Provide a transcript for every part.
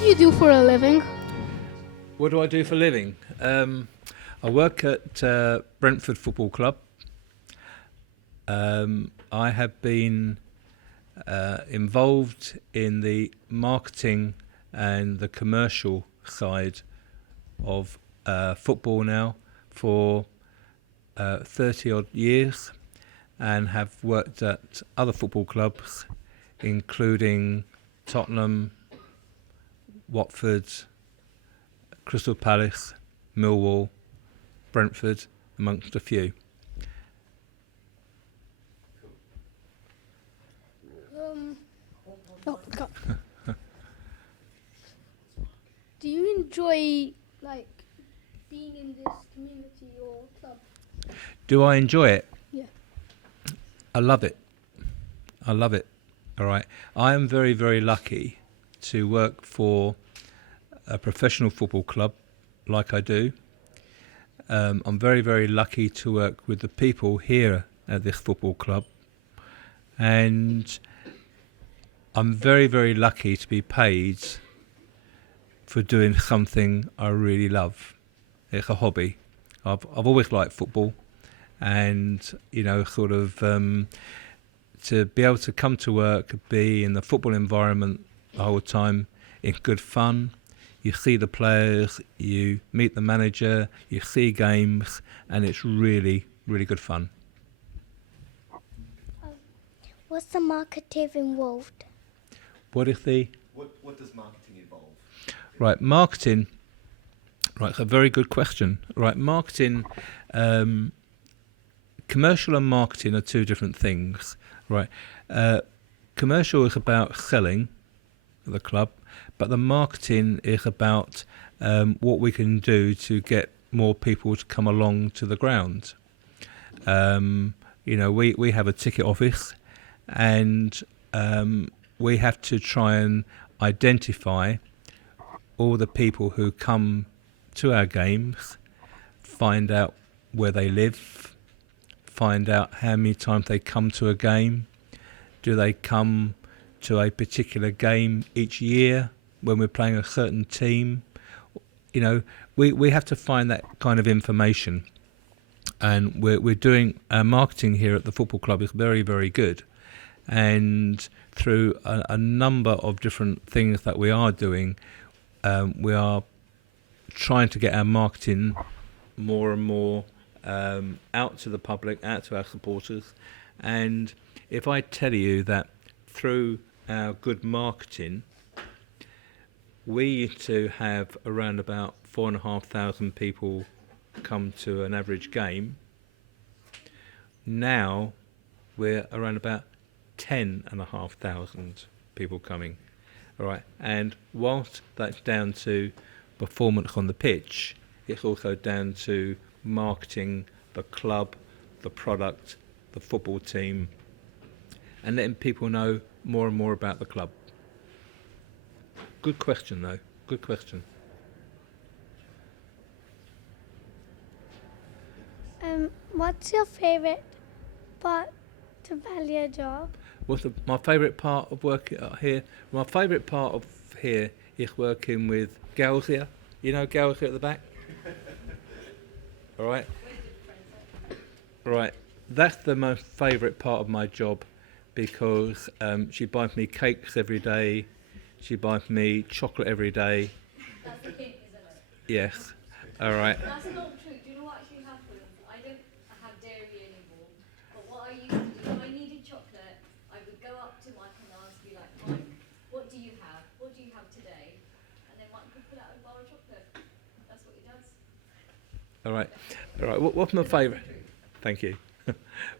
do you do for a living? What do I do for a living? I work at Brentford Football Club. I have been involved in the marketing and the commercial side of football now for 30 odd years, and have worked at other football clubs including Tottenham, Watford, Crystal Palace, Millwall, Brentford, amongst a few. God. Do you enjoy being in this community or club? Do I enjoy it? Yeah. I love it. I love it. All right. I am very, very lucky to work for a professional football club like I do. I'm very, very lucky to work with the people here at this football club. And I'm very, very lucky to be paid for doing something I really love. It's a hobby. I've always liked football, and to be able to come to work, be in the football environment the whole time, it's good fun. You see the players, you meet the manager, you see games, and it's really, really good fun. What's the marketing involved? What is the... What does marketing involve? Right, marketing. Right, it's a very good question. Right, marketing, commercial and marketing are two different things. Right, commercial is about selling the club, but the marketing is about what we can do to get more people to come along to the ground. We have a ticket office, and we have to try and identify all the people who come to our games, find out where they live, find out how many times they come to a game. Do they come to a particular game each year when we're playing a certain team? We have to find that kind of information, and we're doing our marketing here at the football club is very, very good. And through a number of different things that we are doing, we are trying to get our marketing more and more out to the public, out to our supporters. And if I tell you that through our good marketing, we used to have around about 4,500 people come to an average game. Now we're around about 10,500 people coming. All right, and whilst that's down to performance on the pitch, it's also down to marketing the club, the product, the football team, and letting people know more and more about the club. Good question, though. Good question. What's your favourite part to value job? My favourite part of working here? My favourite part of here is working with girls here. You know girls here at the back? All right. Right. That's the most favourite part of my job, because she buys me cakes every day. She buys me chocolate every day. That's the hint, isn't it? Yes. All right. That's not true. Do you know what actually happens? I don't have dairy anymore. But what I used to do, if I needed chocolate, I would go up to Mike and ask, be like, Mike, what do you have? What do you have today? And then Mike would pull out a bar of chocolate. That's what he does. All right. All right. What's my favourite? Thank you.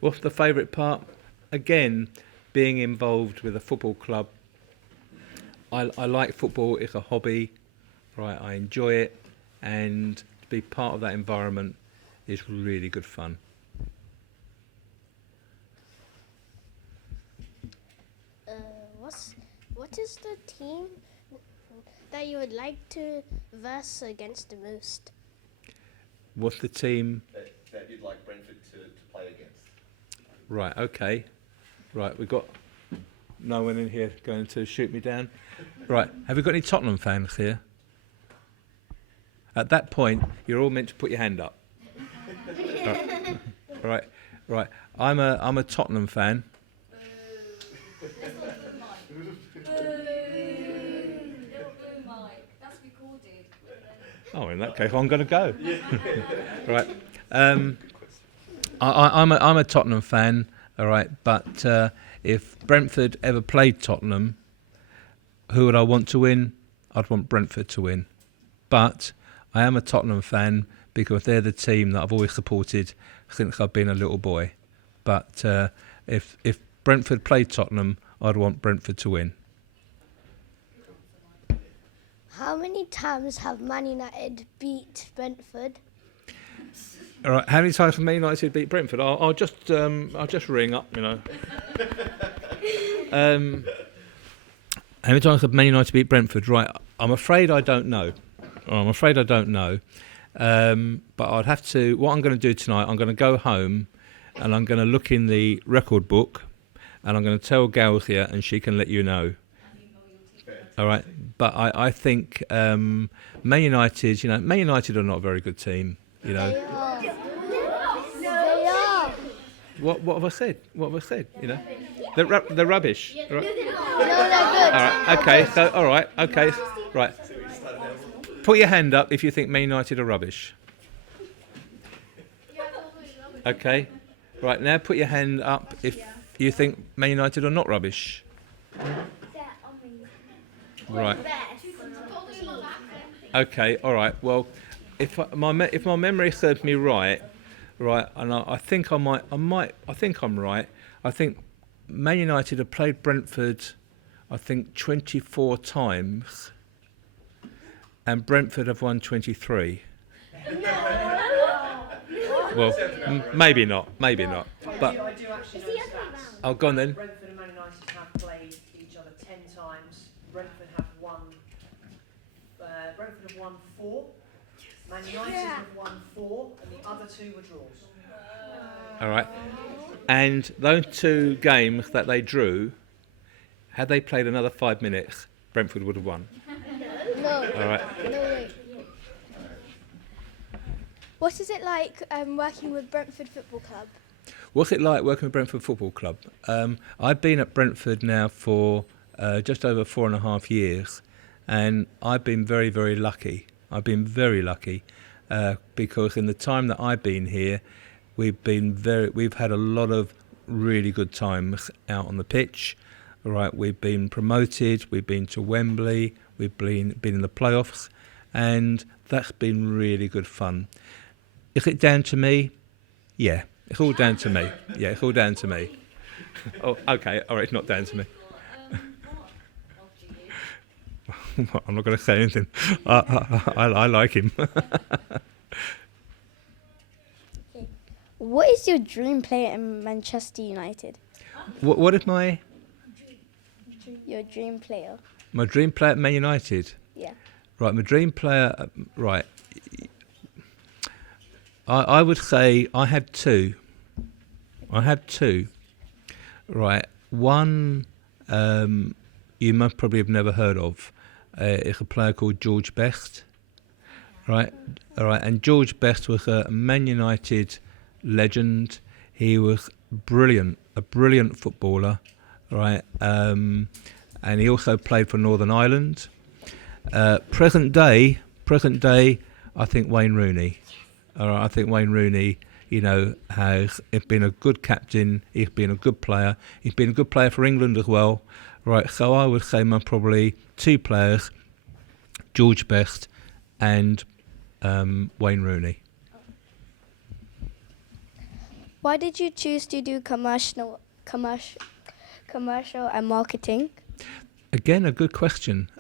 What's the favourite part? Again, being involved with a football club. I like football. It's a hobby. Right. I enjoy it, and to be part of that environment is really good fun. What is the team that you would like to verse against the most? What's the team? That you'd like Brentford to play against? Right, okay. Right, we've got no one in here going to shoot me down. Right. Have we got any Tottenham fans here? At that point, you're all meant to put your hand up. Right. Right. I'm a Tottenham fan. Little blue mic. That's recorded. Oh, in that case, I'm going to go. Right. I'm a Tottenham fan. All right. But if Brentford ever played Tottenham, who would I want to win? I'd want Brentford to win. But I am a Tottenham fan because they're the team that I've always supported since I've been a little boy. But if Brentford played Tottenham, I'd want Brentford to win. How many times have Man United beat Brentford? All right. How many times have Man United beat Brentford? I'll just ring up. How many times have Man United beat Brentford? Right. I'm afraid I don't know. But I'd have to. What I'm going to do tonight, I'm going to go home, and I'm going to look in the record book, and I'm going to tell Gal here, and she can let you know. All right. But I think Man United. Man United are not a very good team. They are. They are. What have I said? They're rubbish. Right. No, they're good. All right. Okay. So all right. Okay. Right. Put your hand up if you think Man United are rubbish. Okay. Right. Now put your hand up if you think Man United are not rubbish. Right. Okay. All right. Well, if my memory serves me right, and I think I'm right. I think Man United have played Brentford, I think 24 times, and Brentford have won 23. Well, maybe not. But I do actually know stats. I'll go on then. Brentford and Man United have played each other 10 times. Brentford have won 4. Man United have won 4, and the other 2 were draws. All right. And those 2 games that they drew, had they played another 5 minutes, Brentford would have won. No. All right. No way. What is it like working with Brentford Football Club? What's it like working with Brentford Football Club? I've been at Brentford now for just over 4.5 years, and I've been very, very lucky. Because in the time that I've been here, we've had a lot of really good times out on the pitch. Right, we've been promoted, we've been to Wembley, we've been in the playoffs, and that's been really good fun. Is it down to me? Yeah, it's all down to me. Oh, okay, all right, it's not down to me. I'm not going to say anything. I like him. What is your dream player in Manchester United? What is my Your dream player? dream player at Man United? Yeah. Right, my dream player. Right, I would say I have 2. Right, one you must probably have never heard of. It's a player called George Best. Right, all right, and George Best was a Man United legend. He was a brilliant footballer. Right, and he also played for Northern Ireland. Present day, I think Wayne Rooney. All right, I think Wayne Rooney, has been a good captain. He's been a good player. He's been a good player for England as well. Right, so I would say probably 2 players, George Best and Wayne Rooney. Why did you choose to do commercial and marketing? Again, a good question.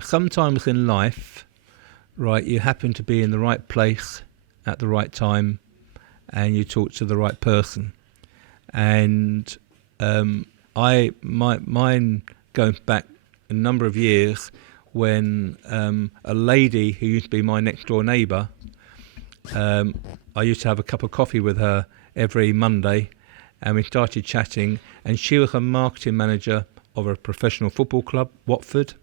Sometimes in life, right, you happen to be in the right place at the right time, and you talk to the right person. And mine goes back a number of years when a lady who used to be my next door neighbour, I used to have a cup of coffee with her every Monday, and we started chatting, and she was a marketing manager of a professional football club, Watford,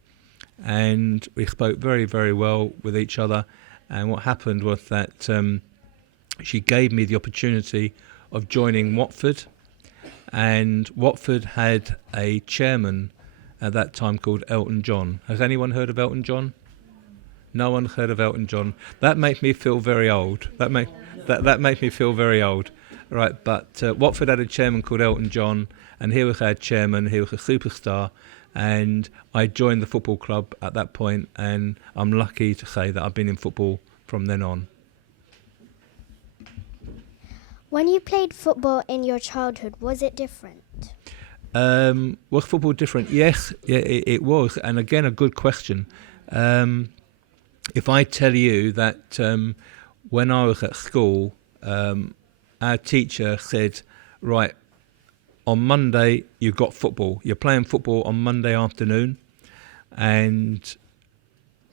and we spoke very, very well with each other. And what happened was that she gave me the opportunity of joining Watford, and Watford had a chairman at that time called Elton John. Has anyone heard of Elton John? No one heard of Elton John. That made me feel very old. That made me feel very old. Right, but Watford had a chairman called Elton John, and he was our chairman. He was a superstar, and I joined the football club at that point, and I'm lucky to say that I've been in football from then on. When you played football in your childhood, was it different? Was football different? Yes, it was. And again, a good question. If I tell you that when I was at school, our teacher said, right, on Monday you've got football. You're playing football on Monday afternoon. And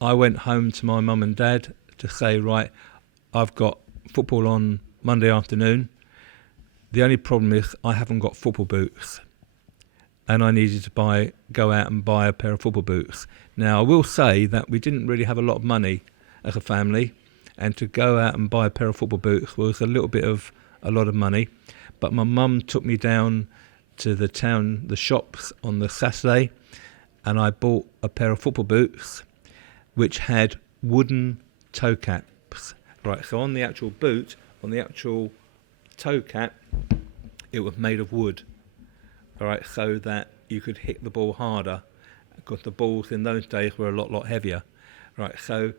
I went home to my mum and dad to say, right, I've got football on Monday afternoon. The only problem is I haven't got football boots, and I needed to go out and buy a pair of football boots. Now, I will say that we didn't really have a lot of money as a family, and to go out and buy a pair of football boots was a lot of money. But my mum took me down to the shops on the Saturday, and I bought a pair of football boots which had wooden toe caps. Right, so on the actual boot, on the actual toe cap, it was made of wood. All right, so that you could hit the ball harder, because the balls in those days were a lot heavier. Right, so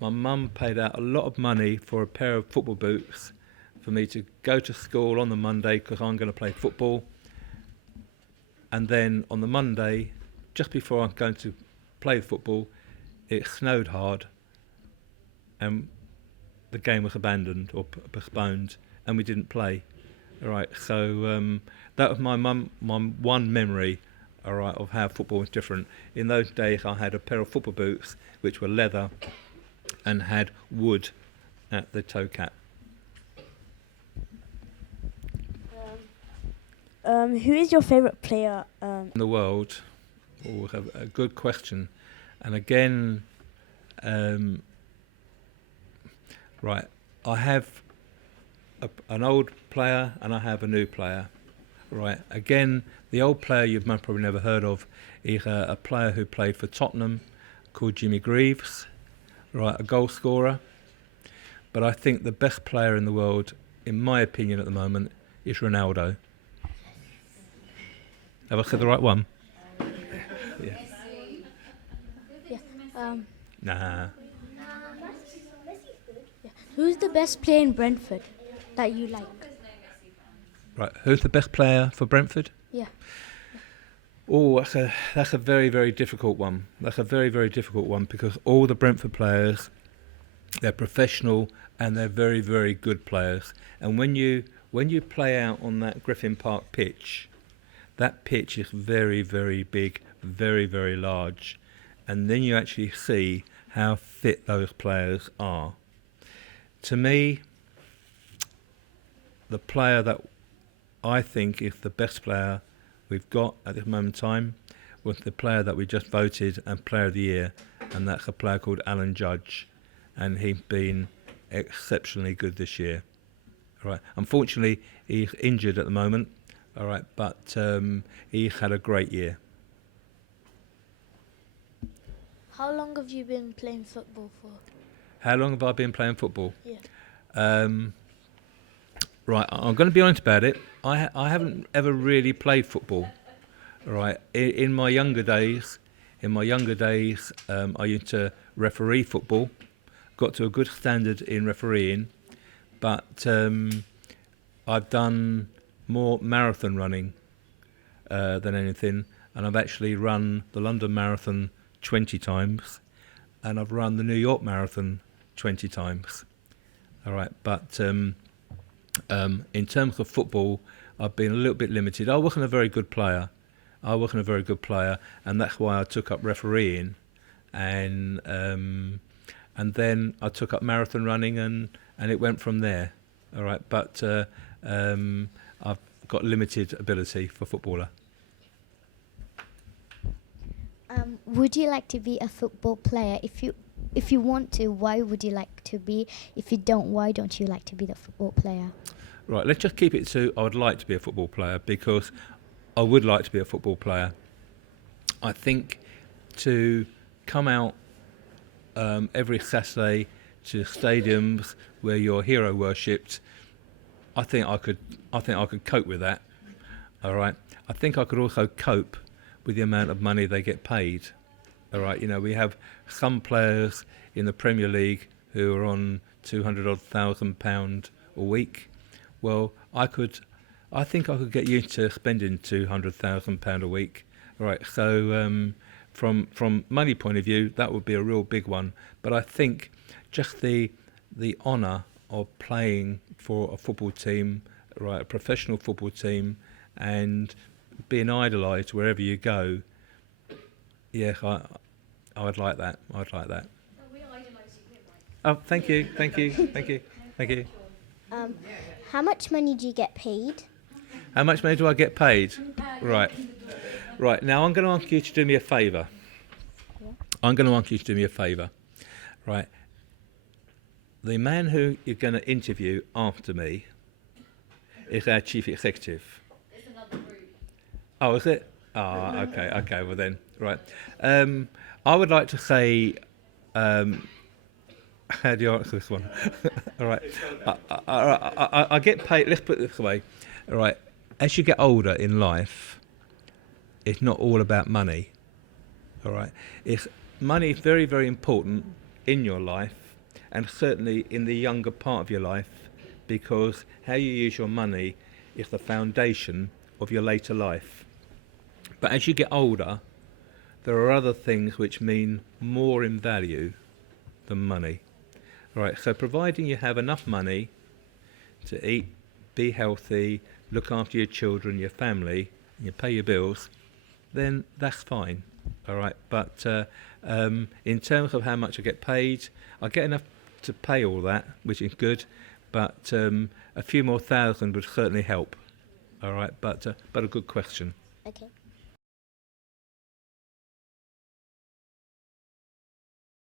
my mum paid out a lot of money for a pair of football boots for me to go to school on the Monday, because I'm going to play football. And then on the Monday, just before I'm going to play football, it snowed hard, and the game was abandoned or postponed, and we didn't play. All right, so that was my one memory, all right, of how football was different. In those days, I had a pair of football boots which were leather and had wood at the toe cap. Who is your favourite player? In the world? Oh, a good question. And again, right, I have an old player and I have a new player. Right, again, the old player you've probably never heard of is a player who played for Tottenham called Jimmy Greaves, right, a goal scorer. But I think the best player in the world, in my opinion at the moment, is Ronaldo. Have I said the right one? Yeah. Nah. Who's the best player in Brentford that you like? Right, who's the best player for Brentford? Yeah. Oh, that's a very, very difficult one. That's a very, very difficult one, because all the Brentford players, they're professional and they're very, very good players. And when you play out on that Griffin Park pitch, that pitch is very, very big, very, very large. And then you actually see how fit those players are. To me, the player that I think is the best player we've got at this moment in time was the player that we just voted and Player of the Year, and that's a player called Alan Judge, and he's been exceptionally good this year. All right. Unfortunately, he's injured at the moment. All right, but he's had a great year. How long have you been playing football for? How long have I been playing football? Yeah. Right, I'm going to be honest about it. I haven't ever really played football. Right, in my younger days, I used to referee football. Got to a good standard in refereeing, but I've done more marathon running than anything, and I've actually run the London Marathon 20 times, and I've run the New York Marathon 20 times. All right, but in terms of football, I've been a little bit limited. I wasn't a very good player, and that's why I took up refereeing, and then I took up marathon running, and it went from there. All right, but I've got limited ability for footballer. would you like to be a football player? If you want to, why would you like to be? If you don't, why don't you like to be the football player? Right, let's just keep it to I would like to be a football player, because I would like to be a football player. I think to come out every Saturday to stadiums where you're hero worshipped, I think I could cope with that. All right. I think I could also cope with the amount of money they get paid. All right. You know, we have some players in the Premier League who are on £200,000 a week. Well, I think I could get used to spending £200,000 a week. All right. So from money point of view, that would be a real big one. But I think just the honour of playing for a football team, right, a professional football team, and being idolised wherever you go, yeah, I would like that. I'd like that. Oh, we idolise you here, Mike. Oh, thank you. How much money do you get paid? How much money do I get paid? Right. Now I'm going to ask you to do me a favour. Right. The man who you're going to interview after me is our chief executive. It's another group. Oh, is it? Oh, okay. Well then, right. I would like to say, how do you answer this one? All right. I get paid. Let's put it this way. All right. As you get older in life, it's not all about money. All right. Money is very, very important in your life, and certainly in the younger part of your life, because how you use your money is the foundation of your later life. But as you get older, there are other things which mean more in value than money. Right, so providing you have enough money to eat, be healthy, look after your children, your family, and you pay your bills, then that's fine. All right, but in terms of how much I get paid, I get enough to pay all that, which is good, but a few more thousand would certainly help. All right, but a good question. Okay.